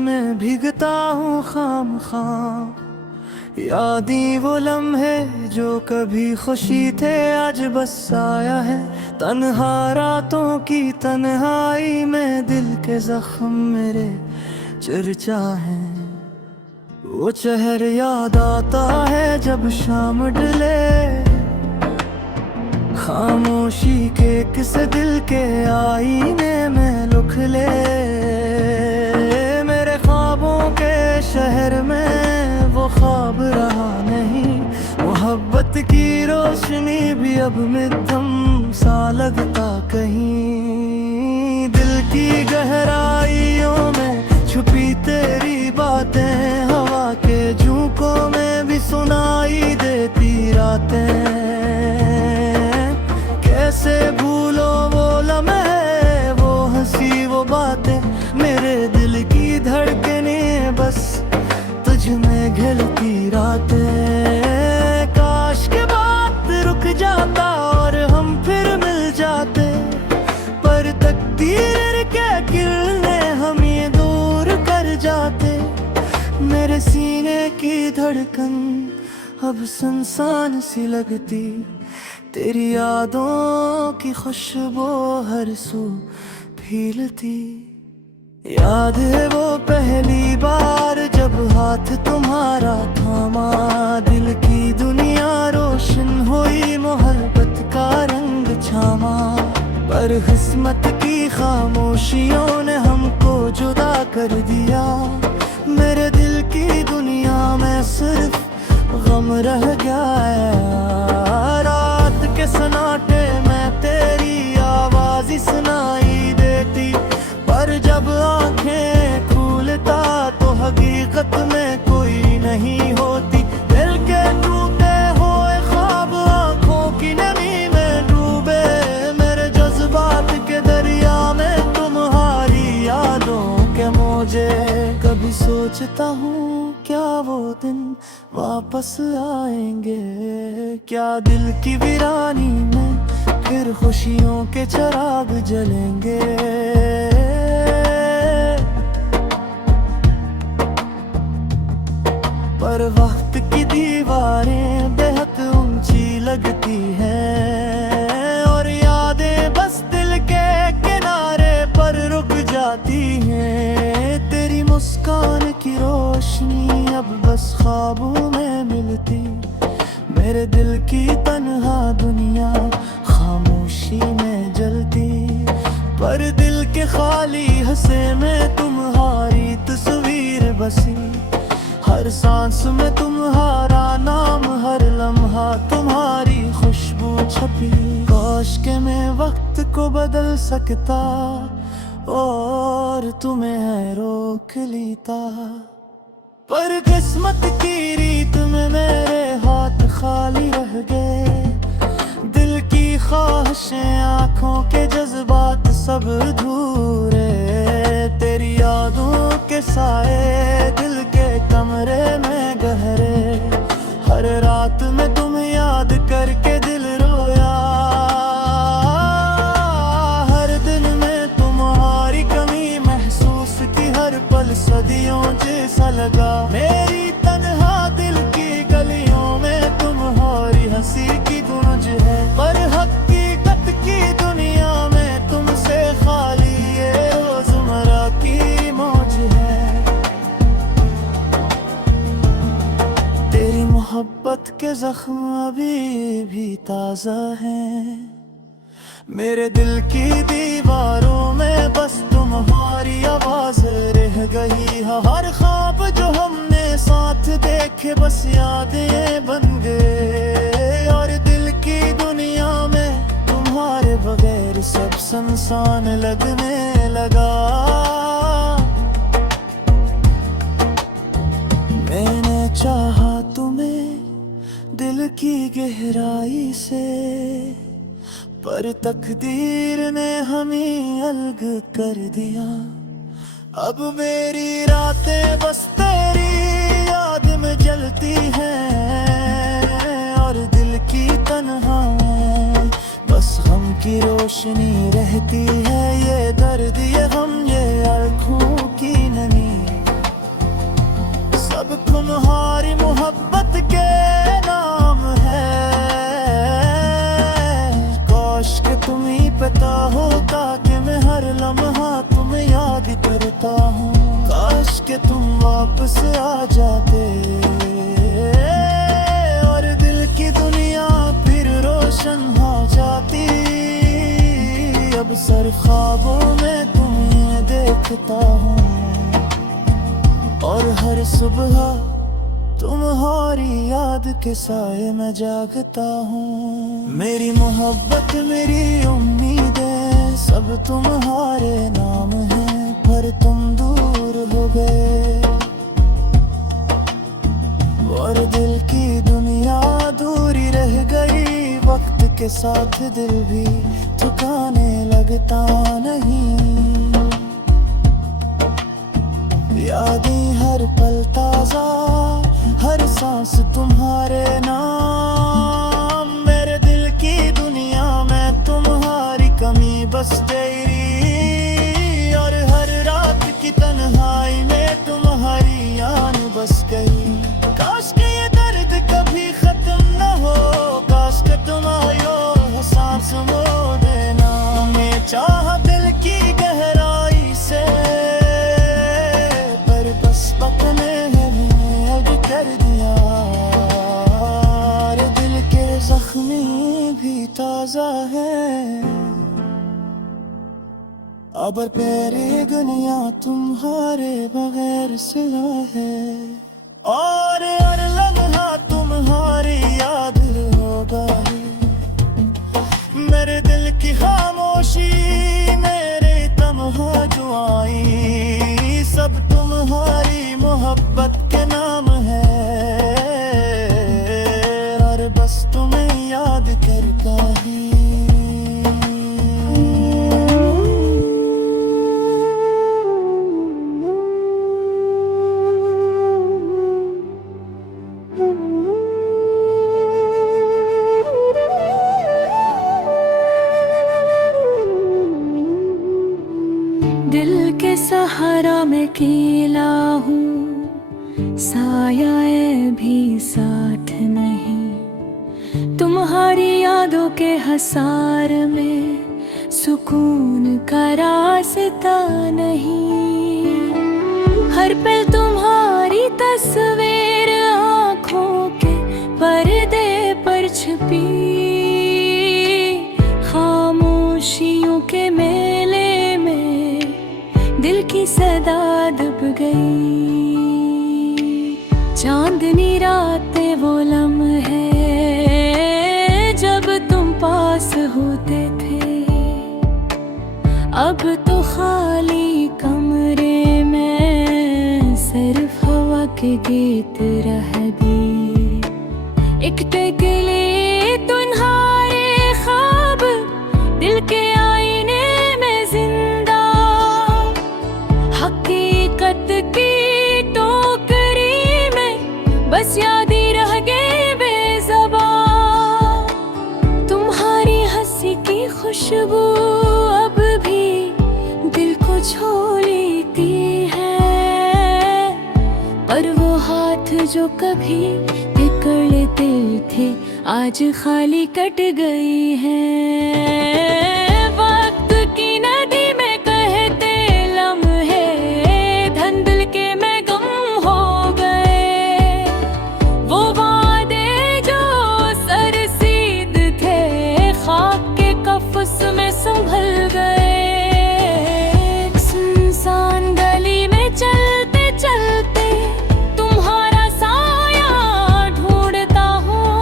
में भीगता हूँ खाम। यादी वो लम्हे जो कभी खुशी थे आज बस आया है। तन्हा रातों की तन्हाई में दिल के जख्म मेरे चर्चा है। वो शहर याद आता है जब शाम ढले, खामोशी के किस दिल के आईने में लुक ले। मेरे ख्वाबों के शहर में वो ख्वाब रहा नहीं। मोहब्बत की रोशनी भी अब मध्यम सा लगता कहीं। दिल की गहराइयों में छुपी तेरी बातें हवा के झोंकों में भी सुनाई देती रातें। कैसे भूलो वो लम्हे, वो हंसी वो बातें, मेरे दिल की धड़कनें बस तुझ में घिलती रातें। काश के बात रुक जाता और हम फिर मिल जाते, पर तकदीर के किरने हम ये दूर कर जाते। मेरे सीने की धड़कन अब सुनसान सी लगती, तेरी यादों की खुशबू हर सू फीलती। याद है वो पहली बार जब हाथ तुम्हारा थामा, दिल की दुनिया रोशन हुई मोहब्बत का रंग छामा। पर किस्मत की खामोशियों ने हमको जुदा कर दिया। मेरे दिल की दुनिया में सिर्फ गम रह गया है। रात के सन्नाटे में तेरी आवाज ही सुनाई देती, पर जब आंखें खुलता तो हकीकत में कोई नहीं होती। दिल के टूटे हुए ख्वाब आंखों की नमी में डूबे, मेरे जज्बात के दरिया में तुम्हारी यादों के मौजे। कभी सोचता हूँ क्या वो दिन वापस आएंगे, क्या दिल की वीरानी में फिर खुशियों के चिराग जलेंगे। पर वक्त की दीवारें बेहद ऊंची लगती हैं, और यादें बस दिल के किनारे पर रुक जाती हैं। तेरी मुस्कान की रोशनी अब बस ख्वाबों में मिलती, मेरे दिल की तन्हा दुनिया खामोशी में जलती। पर दिल के खाली हंसे में तुम्हारी तस्वीर बसी, हर सांस में तुम्हारा नाम, हर लम्हा तुम्हारी खुशबू छपी। काश के मैं वक्त को बदल सकता और तुम्हें रोक लेता, पर किस्मत की रीत में मेरे हाथ खाली रह गए। दिल की ख्वाहिशें आँखों के जज्बात सब अधूरे, तेरी यादों के साए दिल के कमरे में गहरे। हर रात में तुम्हें याद करके दिल रोया, हर दिन में तुम्हारी कमी महसूस की, हर पल सदियों जैसा लगा। मेरी तन्हा दिल की गलियों में तुम्हारी हंसी की गूंज है, पर हकीकत की दुनिया में तुमसे खाली ये रोजमर्रा की मौज है। तेरी मोहब्बत के जख्म अभी भी ताजा हैं, मेरे दिल की दीवारों में बस तुम्हारी आवाज रह गई। हर ख्वाब जो हमने साथ देखे बस यादें बन गए, और दिल की दुनिया में तुम्हारे बगैर सब सुनसान लगने लगा। मैंने चाहा तुम्हें दिल की गहराई से, पर तकदीर ने हमें अलग कर दिया। अब मेरी रातें बस तेरी याद में जलती हैं, और दिल की तन्हाई बस गम की रोशनी रहती है। ये दर्द ये गम ये आँखों की नमी काश के तुम वापस आ जाते और दिल की दुनिया फिर रोशन हो जाती। अब सर ख्वाबों में तुम्हें देखता हूँ और हर सुबह तुम्हारी याद के साए में जागता हूँ। मेरी मोहब्बत मेरी उम्मीदें सब तुम्हारे नाम हैं, पर तुम दूर हो गए और दिल की दुनिया दूरी रह गई। वक्त के साथ दिल भी ठिकाने लगता नहीं, यादें हर पल ताजा, हर सांस तुम्हारे नाम। मेरे दिल की दुनिया में तुम्हारी कमी बस तेरी, और हर रात की तन्हाई में तुम्हारी याद बस गई। काश के ये दर्द कभी खत्म न हो, काश के तुम आयो सांस मोड़ देना। मैं चाह दिल की गहराई से, पर बस पकने अब कर दिया। दिल के जख्मी भी ताजा है, अब मेरी दुनिया तुम्हारे बगैर सिला है। और हर लम्हा तुम्हारी याद होगा, मेरे दिल की खामोशी, मेरे तन्हा जुआई, सब तुम्हारी मोहब्बत के नाम है। और बस तुम्हें याद करता ही दिल के सहारा में अकेला हूँ, साया भी साथ नहीं। तुम्हारी यादों के हसार में सुकून का रास्ता नहीं। हर पल तुम्हारी तस्वीर आँखों के पर्दे पर छुपी, खामोशियों के मेले दिल की सदा दब गई। चांदनी रातें वो लम्हे जब तुम पास होते थे, अब तो खाली कमरे में सिर्फ हवा के गीत रह गए। एक टकली तुम्हारे ख्वाब दिल के आईने में जिंदा, हकीकत की टोकरी में बस याद ही रह गए बेज़बान। तुम्हारी हंसी की खुशबू अब भी दिल को छू लेती है, पर वो हाथ जो कभी पकड़ लेते थे आज खाली कट गई है। वक्त की नदी में कहते लम्हे धंधल के में गम हो गए, वो वादे जो सरसीद थे खाक के कफस में संभल गए। सुनसान गली में चलते चलते तुम्हारा साया ढूंढता हूँ,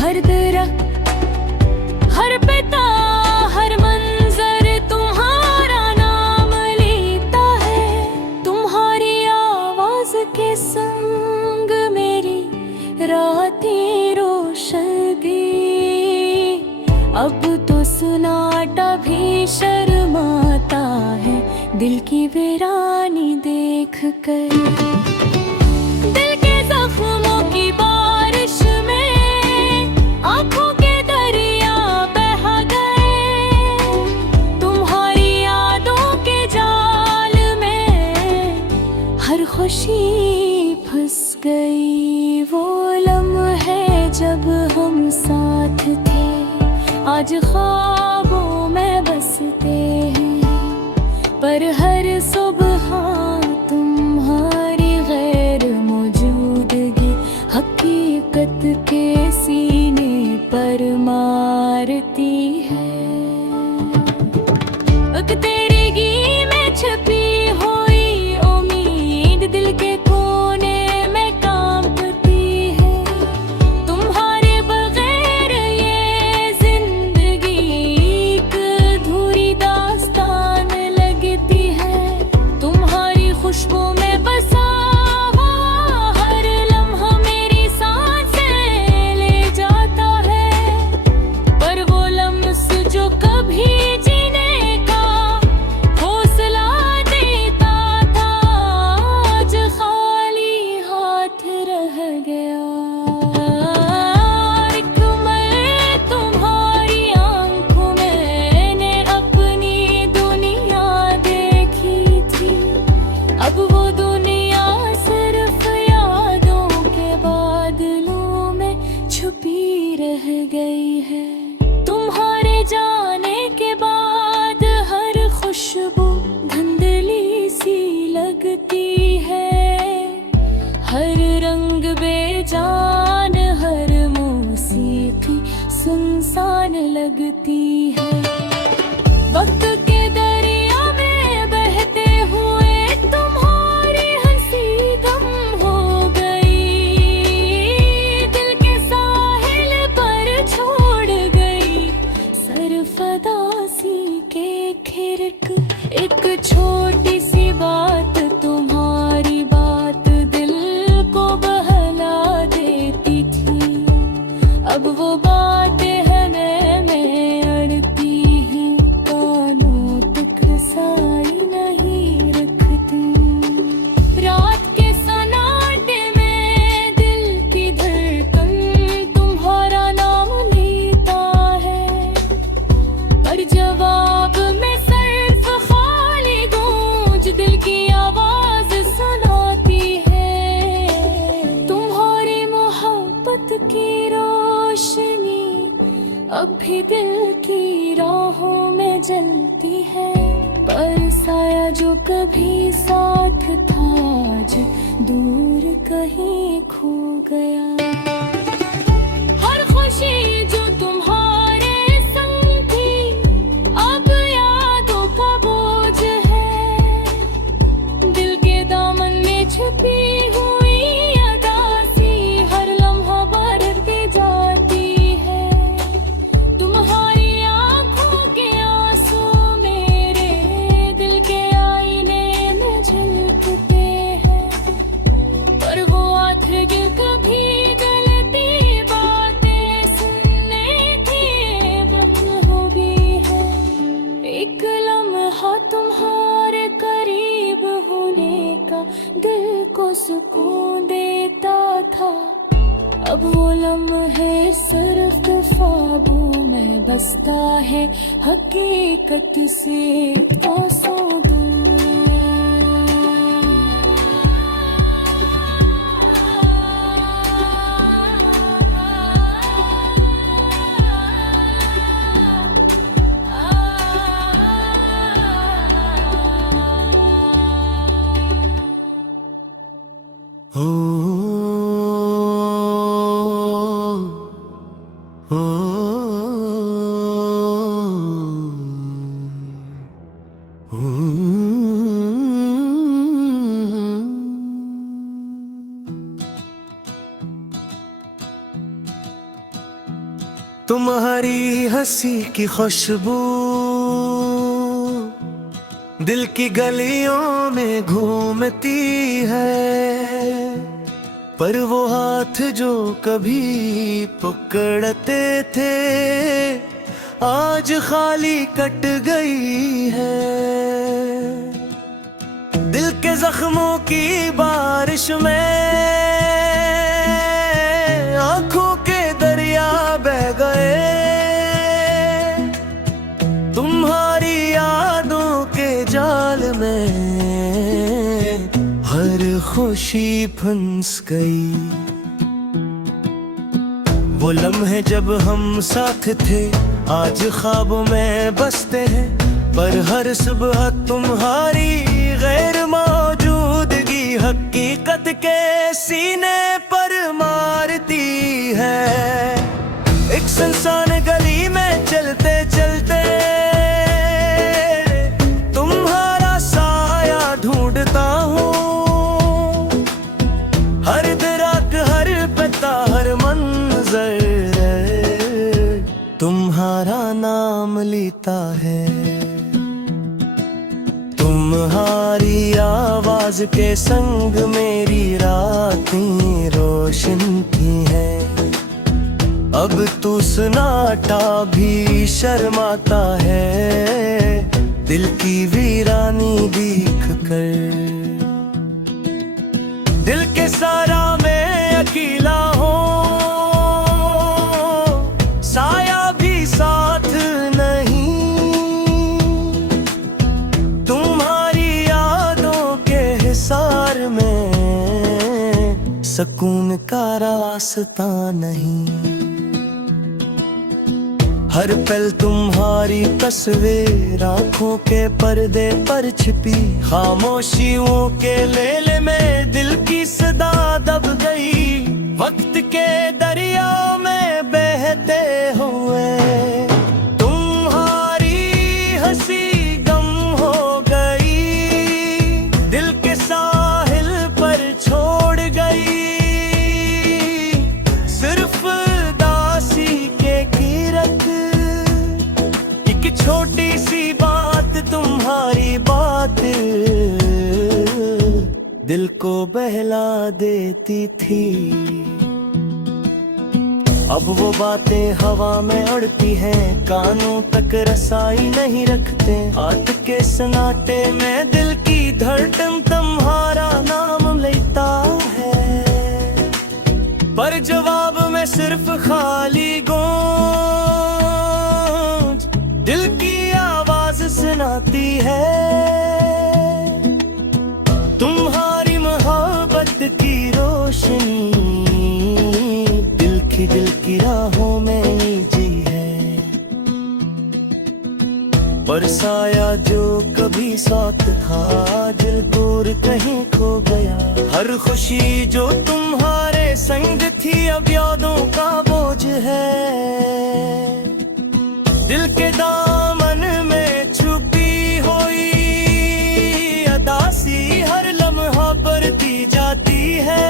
हर दरख्त हर पिता हर मंजर तुम्हारा नाम लेता है। तुम्हारी आवाज के संग मेरी रातें रोशनी, अब तो सन्नाटा भी शर्माता है दिल की वीरानी देख कर। दिल के जख्मों की बारिश में आंखों के दरिया बह गए, तुम्हारी यादों के जाल में हर खुशी फंस गई। वो लम्हे जब हम साथ थे आज ख्वाबों में बसते हैं, पर हर सुबह अब वो दुनिया सिर्फ यादों के बादलों में छुपी रह गई है। तुम्हारे जाने के बाद हर खुशबू धुंधली सी लगती है, हर रंग बेजान, हर मौसीकी सुनसान लगती है। वक्त के दरिया में बहते हुए तुम्हारी हंसी गम हो गई, दिल के साहिल पर छोड़ गई सरफदासी के खिरक। एक छोटी सी बात, तुम्हारी बात दिल को बहला देती थी, अब वो बातें है में अड़ती ही कानों तक साई नहीं रखती। रात के सन्नाटे में दिल की धड़कन तुम्हारा नाम लेता है, पर जवाब में सिर्फ खाली गूंज दिल की आवाज सुनाती है। तुम्हारी मोहब्बत की रोशनी अब भी दिल की राहों में जलती है, पर साया जो कभी साथ था आज दूर कहीं खो गया। हर खुशी जो तुम्हारे संग थी अब यादों का बोझ है, दिल के दामन में छुपी हुई अदासी हर लम्हा बरती जाती है। तुम्हारी आंखों के आंसू मेरे दिल के आईने में झलकते हैं, पर वो आखिर कभी गलती बातें सुनने की वक्त हो भी है। एक लम्हा तुम्हारे करीब होने का दिल को सुकून देता था, अब वो लम्हे सिर्फ ख्वाबों में बसता है, हकीकत से कोसों दूर। तुम्हारी हंसी की खुशबू दिल की गलियों में घूमती है, पर वो हाथ जो कभी पकड़ते थे आज खाली कट गई है। दिल के जख्मों की बारिश में आंखों के दरिया बह गए, तुम्हारी यादों के जाल में हर खुशी फंस गई। वो लम्हे जब हम साथ थे आज ख्वाबों में बसते हैं, पर हर सुबह तुम्हारी गैर मौजूदगी हकीकत के सीने पर मारती है। एक सुनसान गली में चलते चलते तुम्हारा साया ढूंढता हूँ, हर दरख्त हर पत्ता हर मंजर तुम्हारा नाम लेता है। तुम्हारी आवाज के संग मेरी रातें रोशन की हैं, अब तू सन्नाटा भी शर्माता है दिल की वीरानी देख कर। दिल के सारा मैं अकेला हूँ, साया भी साथ नहीं, तुम्हारी यादों के संसार में सुकून का रास्ता नहीं। हर पल तुम्हारी तस्वीर आंखों के पर्दे पर छिपी, खामोशियों के मेले में दिल की सदा दब गई। वक्त के दरिया में बहते हुए तुम्हारी हंसी गम हो गई, दिल के साहिल पर छोड़ गई। सिर्फ दासी के किरत, एक छोटी सी बात, तुम्हारी बात दिल को बहला देती थी। अब वो बातें हवा में उड़ती हैं, कानों तक रसाई नहीं रखते। हाथ के सन्नाटे में दिल की धड़कन तुम्हारा नाम लेता है, पर जवाब में सिर्फ खाली गूंज दिल की आवाज सुनाती है। तुम्हारी मोहब्बत की रोशनी दिल की राहों में जी है, पर साया जो कभी साथ था दिल दूर कहीं खो गया। हर खुशी जो तुम्हारे संग थी अब यादों का बोझ है। दिल के दामन में छुपी हुई अदासी हर लम्हा बढ़ती जाती है।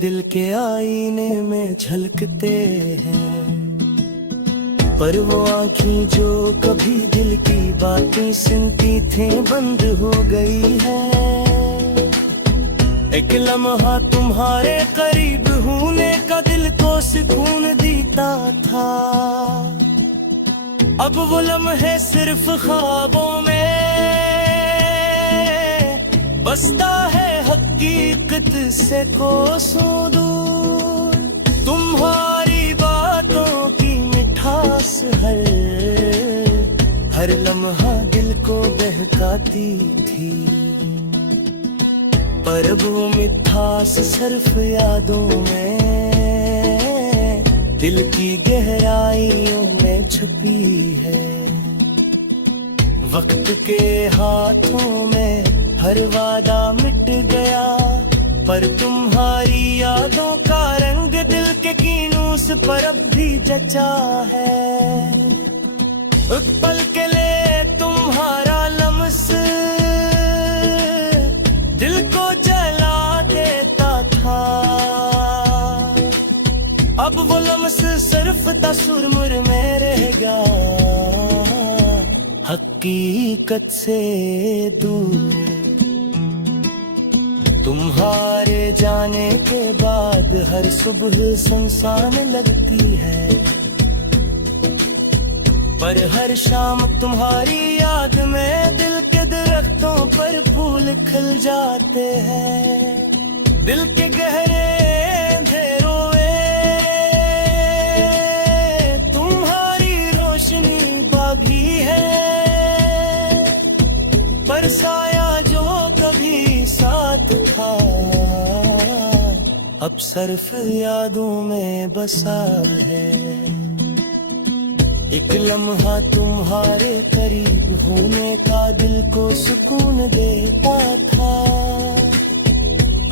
दिल के आईने में झलकते हैं, पर वो आँखें जो कभी दिल की बातें सुनती थी बंद हो गई है। एक लम्हा तुम्हारे करीब होने का दिल को सुकून देता था, अब वो लम्हे सिर्फ ख्वाबों में बसता है हकीकत से कोसों दूर। तुम्हारी बातों की मिठास हर लम्हा दिल को बहकाती थी, पर वो मिठास सिर्फ यादों में दिल की गहराइयों में छुपी है। वक्त के हाथों में हर वादा मिट गया, पर तुम्हारी यादों का रंग दिल के कीनूस पर अब भी जचा है। एक पल के लिए तुम्हारा लम्स दिल को जला देता था, अब वो लम्स सिर्फ तस्वीर में रहेगा, हकीकत से दूर। तुम्हारे जाने के बाद हर सुबह सुनसान लगती है, पर हर शाम तुम्हारी याद में दिल के दरख्तों पर फूल खिल जाते हैं। दिल के गहरे अंधेरों में तुम्हारी रोशनी बागी है, पर साया जो कभी साथ था अब सिर्फ यादों में बसा है। एक लम्हा तुम्हारे करीब होने का दिल को सुकून देता था,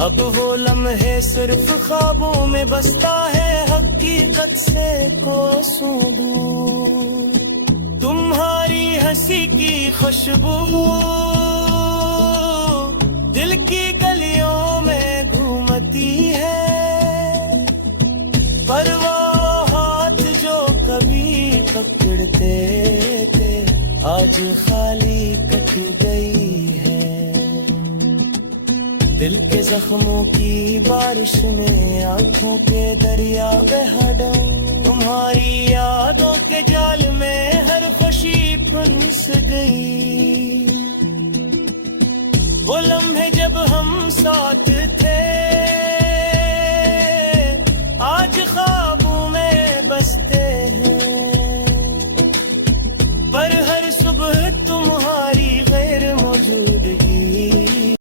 अब वो लम्हे सिर्फ ख्वाबों में बसता है, हकीकत से कोसों दूर। तुम्हारी हंसी की खुशबू दिल की गलियों में घूमती है, पर वो हाथ जो कभी पकड़ते थे आज खाली कट गई है। दिल के जख्मों की बारिश में आंखों के दरिया बहा डाऊं, तुम्हारी यादों के जाल में हर खुशी फंस गई। वो लम्हे जब हम साथ थे